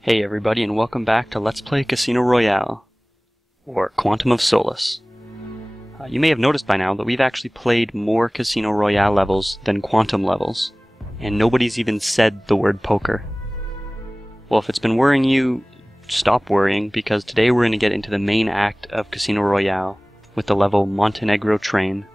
Hey everybody, and welcome back to Let's Play Casino Royale, or Quantum of Solace. You may have noticed by now that we've actually played more Casino Royale levels than Quantum levels, and nobody's even said the word poker. Well, if it's been worrying you, stop worrying, because today we're going to get into the main act of Casino Royale with the level Montenegro Train.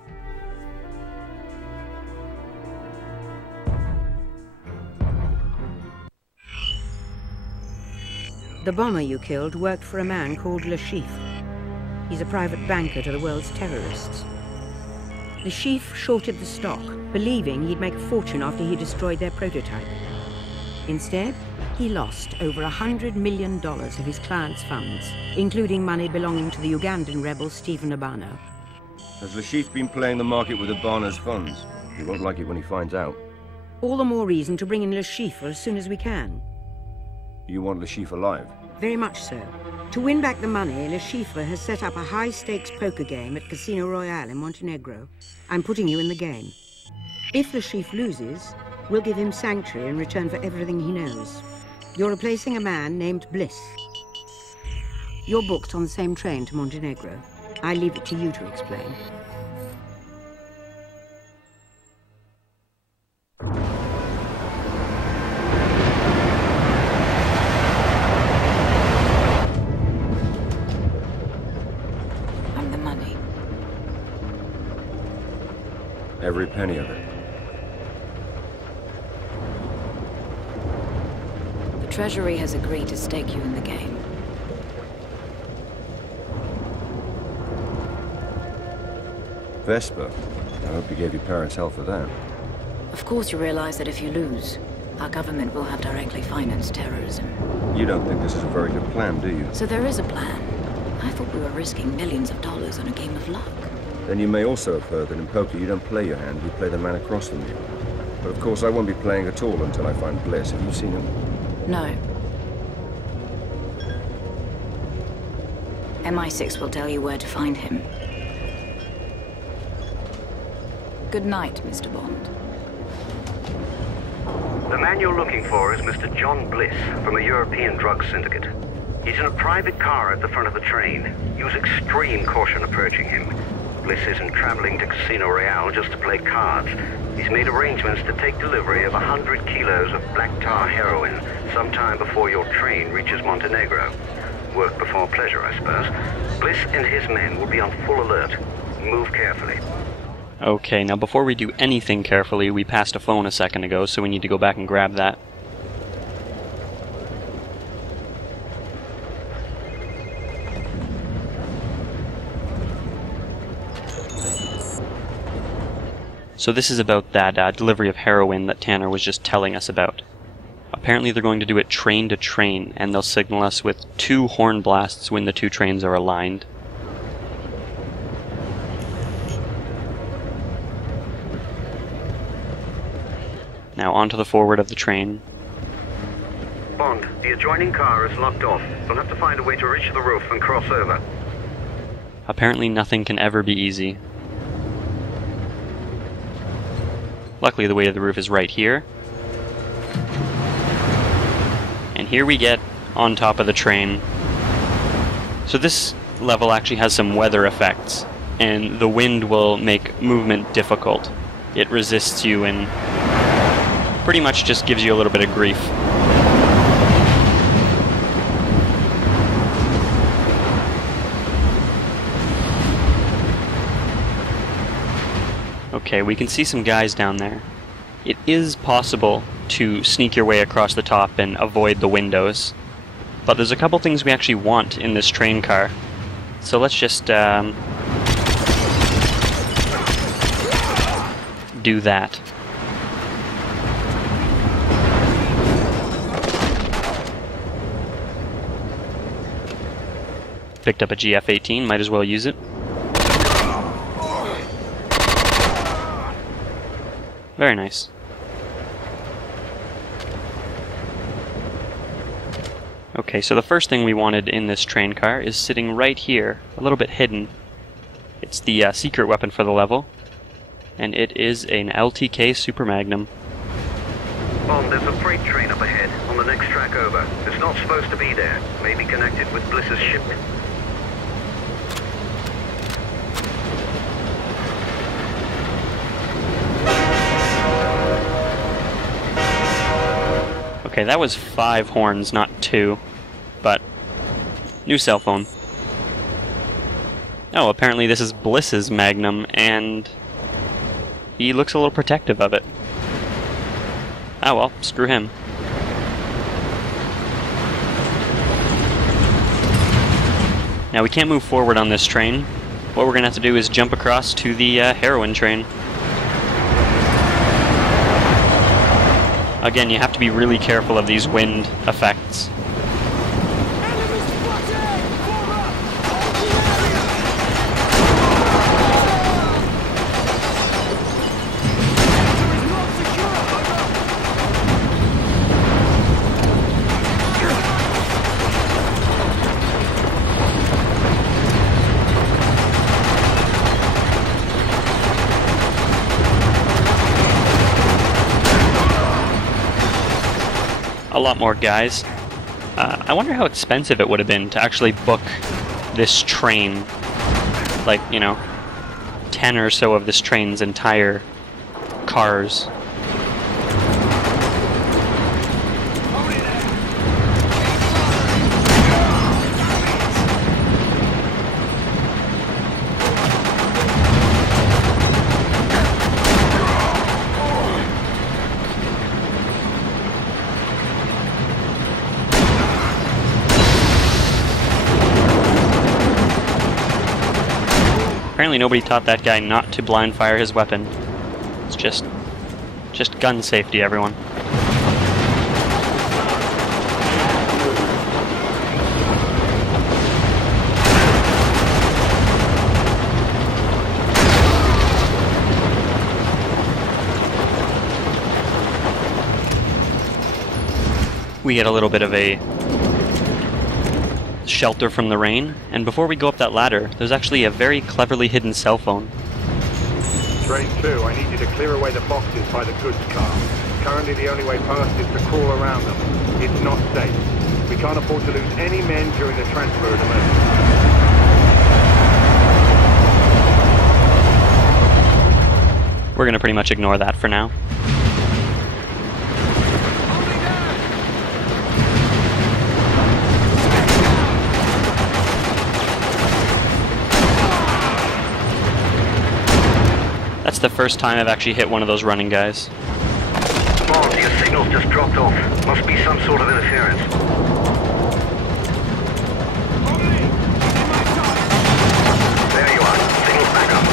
The bomber you killed worked for a man called Le Chiffre. He's a private banker to the world's terrorists. Le Chiffre shorted the stock, believing he'd make a fortune after he destroyed their prototype. Instead, he lost over $100 million of his clients' funds, including money belonging to the Ugandan rebel Stephen Obano. Has Le Chiffre been playing the market with Obano's funds? He won't like it when he finds out. All the more reason to bring in Le Chiffre as soon as we can. You want Le Chiffre alive? Very much so. To win back the money, Le Chiffre has set up a high-stakes poker game at Casino Royale in Montenegro. I'm putting you in the game. If Le Chiffre loses, we'll give him sanctuary in return for everything he knows. You're replacing a man named Bliss. You're booked on the same train to Montenegro. I leave it to you to explain. Every penny of it. The Treasury has agreed to stake you in the game. Vesper, I hope you gave your parents hell for that. Of course you realize that if you lose, our government will have directly financed terrorism. You don't think this is a very good plan, do you? So there is a plan. I thought we were risking millions of dollars on a game of luck. Then you may also have heard that in poker you don't play your hand, you play the man across from you. But of course I won't be playing at all until I find Bliss. Have you seen him? No. MI6 will tell you where to find him. Good night, Mr. Bond. The man you're looking for is Mr. John Bliss from a European drug syndicate. He's in a private car at the front of the train. Use extreme caution approaching him. Bliss isn't traveling to Casino Royale just to play cards. He's made arrangements to take delivery of 100 kilos of black tar heroin sometime before your train reaches Montenegro. Work before pleasure, I suppose. Bliss and his men will be on full alert. Move carefully. Okay, now before we do anything carefully, we passed a phone a second ago, so we need to go back and grab that. So this is about that delivery of heroin that Tanner was just telling us about. Apparently they're going to do it train to train, and they'll signal us with 2 horn blasts when the 2 trains are aligned. Now onto the forward of the train. Bond, the adjoining car is locked off. We'll have to find a way to reach the roof and cross over. Apparently nothing can ever be easy. Luckily the way to the roof is right here. And here we get on top of the train. So this level actually has some weather effects, and the wind will make movement difficult. It resists you and pretty much just gives you a little bit of grief. Okay, we can see some guys down there. It is possible to sneak your way across the top and avoid the windows, but there's a couple things we actually want in this train car. So let's just do that. Picked up a GF-18, might as well use it. Very nice. Okay, so the first thing we wanted in this train car is sitting right here, a little bit hidden. It's the secret weapon for the level, and it is an LTK Super Magnum. Bond, there's a freight train up ahead, on the the next track over. It's not supposed to be there. Maybe connected with Bliss's ship. Okay, that was 5 horns, not 2. But, new cell phone. Oh, apparently this is Bliss's Magnum, and he looks a little protective of it. Oh well, screw him. Now we can't move forward on this train. What we're gonna have to do is jump across to the heroin train. Again, you have to be really careful of these wind effects. A lot more guys. I wonder how expensive it would have been to actually book this train. Like, you know, 10 or so of this train's entire cars. Apparently nobody taught that guy not to blind fire his weapon. It's just gun safety, everyone. We get a little bit of a shelter from the rain, and before we go up that ladder, there's actually a very cleverly hidden cell phone. Train 2, I need you to clear away the boxes by the goods car. Currently the only way past is to crawl around them. It's not safe. We can't afford to lose any men during the transfer of the emergency. We're gonna pretty much ignore that for now. That's the first time I've actually hit one of those running guys. Boss, your signal's just dropped off. Must be some sort of interference. There you are. Signal's back up.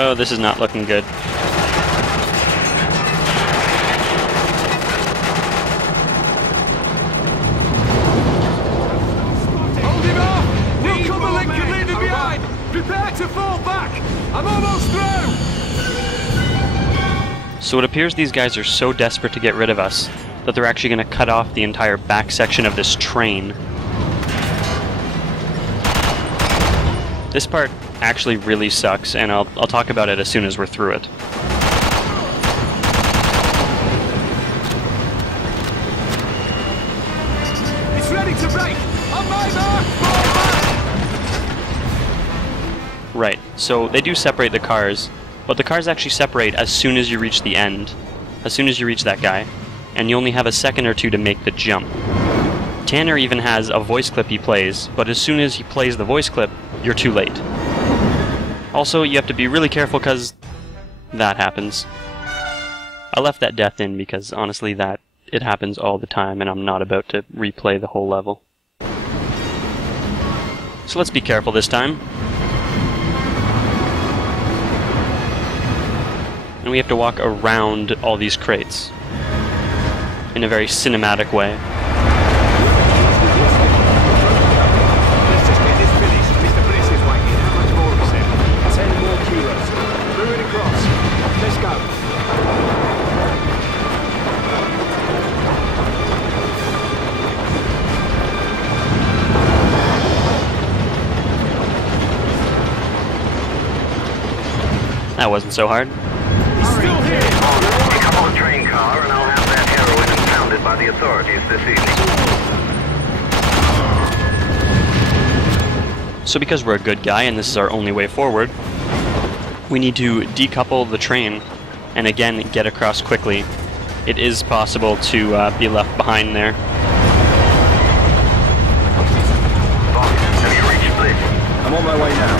Oh, this is not looking good. Prepare to fall back! I'm almost through! So it appears these guys are so desperate to get rid of us that they're actually going to cut off the entire back section of this train. This part actually really sucks, and I'll talk about it as soon as we're through it. It's ready to break! On my mark! Fall back! Right, so they do separate the cars, but the cars actually separate as soon as you reach the end, as soon as you reach that guy, and you only have a second or two to make the jump. Tanner even has a voice clip he plays, but as soon as he plays the voice clip, you're too late. Also, you have to be really careful because that happens. I left that death in because honestly it happens all the time and I'm not about to replay the whole level. So let's be careful this time. And we have to walk around all these crates in a very cinematic way. Let's just get this finished. Mr. Bliss is waiting. How much more is there? 10 more kilos. Moving across. Let's go. That wasn't so hard. Pick up on the train car and I'll have that heroin impounded by the authorities this evening. So because we're a good guy and this is our only way forward, we need to decouple the train and again get across quickly. It is possible to be left behind there. Boss, have you reached Bliss? I'm on my way now.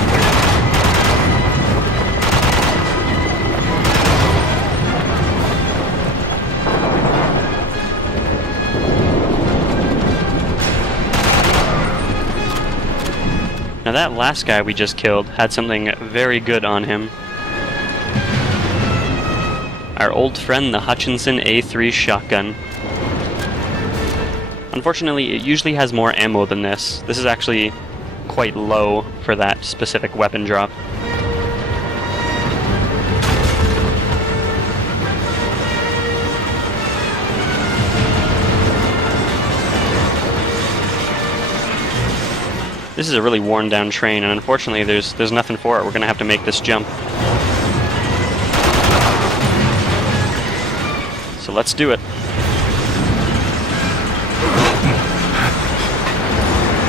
Now that last guy we just killed had something very good on him. Our old friend, the Hutchinson A3 shotgun. Unfortunately, it usually has more ammo than this. This is actually quite low for that specific weapon drop. This is a really worn down train, and unfortunately there's nothing for it. We're gonna have to make this jump. So let's do it.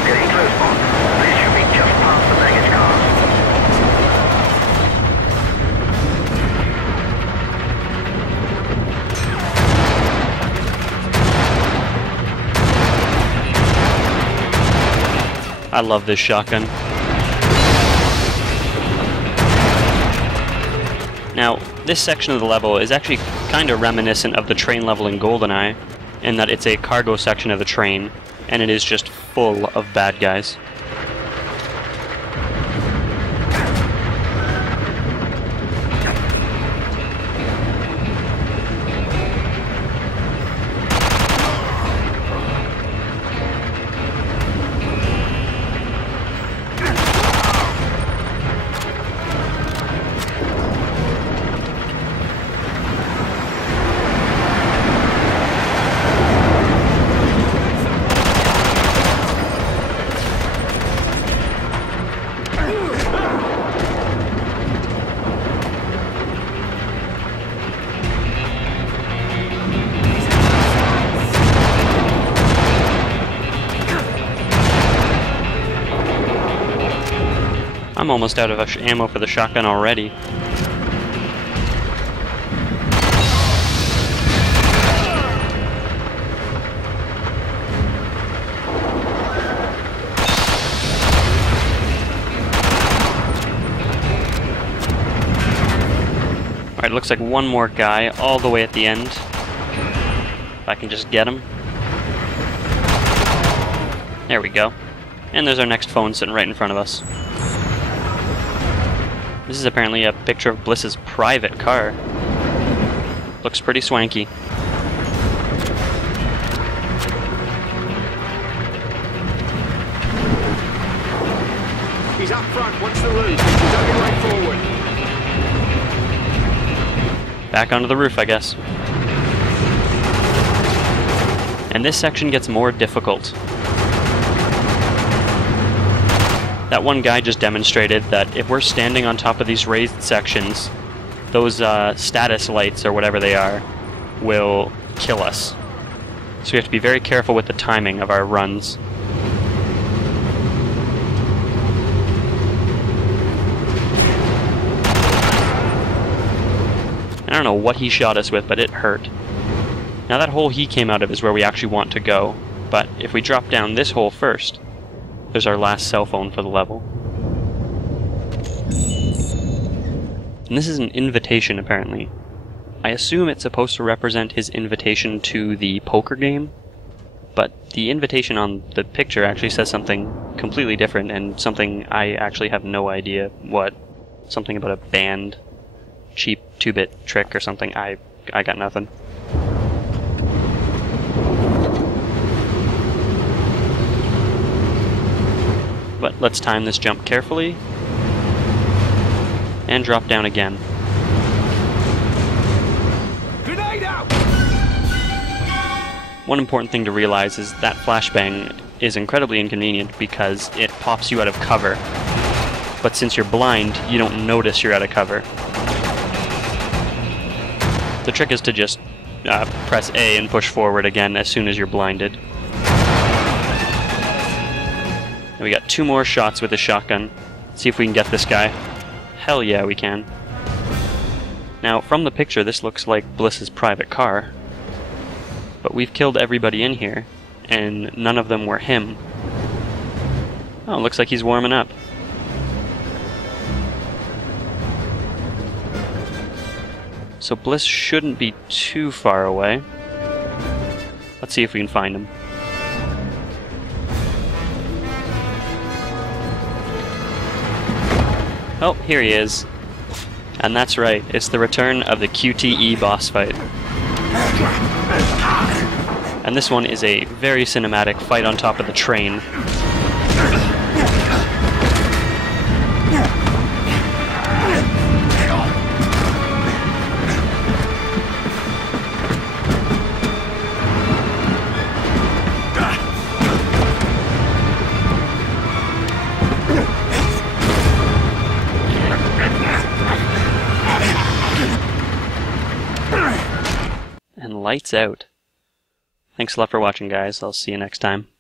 Getting close, boss. This should be just past the baggage cars. I love this shotgun. Now, this section of the level is actually kind of reminiscent of the train level in GoldenEye, in that it's a cargo section of the train, and it is just full of bad guys. I'm almost out of ammo for the shotgun already. Alright, looks like one more guy all the way at the end. If I can just get him. There we go. And there's our next phone sitting right in front of us. This is apparently a picture of Bliss's private car. Looks pretty swanky. He's up front. Watch the roof. He's going right forward. Back onto the roof, I guess. And this section gets more difficult. That one guy just demonstrated that if we're standing on top of these raised sections, those status lights, or whatever they are, will kill us. So we have to be very careful with the timing of our runs. I don't know what he shot us with, but it hurt. Now that hole he came out of is where we actually want to go, but if we drop down this hole first, there's our last cell phone for the level. And this is an invitation, apparently. I assume it's supposed to represent his invitation to the poker game, but the invitation on the picture actually says something completely different, and something I actually have no idea what. Something about a banned cheap 2-bit trick or something. I got nothing. But let's time this jump carefully, and drop down again. Grenade out! One important thing to realize is that flashbang is incredibly inconvenient because it pops you out of cover. But since you're blind, you don't notice you're out of cover. The trick is to just press A and push forward again as soon as you're blinded. And we got 2 more shots with the shotgun. Let's see if we can get this guy. Hell yeah, we can. Now, from the picture, this looks like Bliss's private car. But we've killed everybody in here, and none of them were him. Oh, looks like he's warming up. So Bliss shouldn't be too far away. Let's see if we can find him. Oh, here he is. And that's right, it's the return of the QTE boss fight. And this one is a very cinematic fight on top of the train. And lights out. Thanks a lot for watching, guys. I'll see you next time.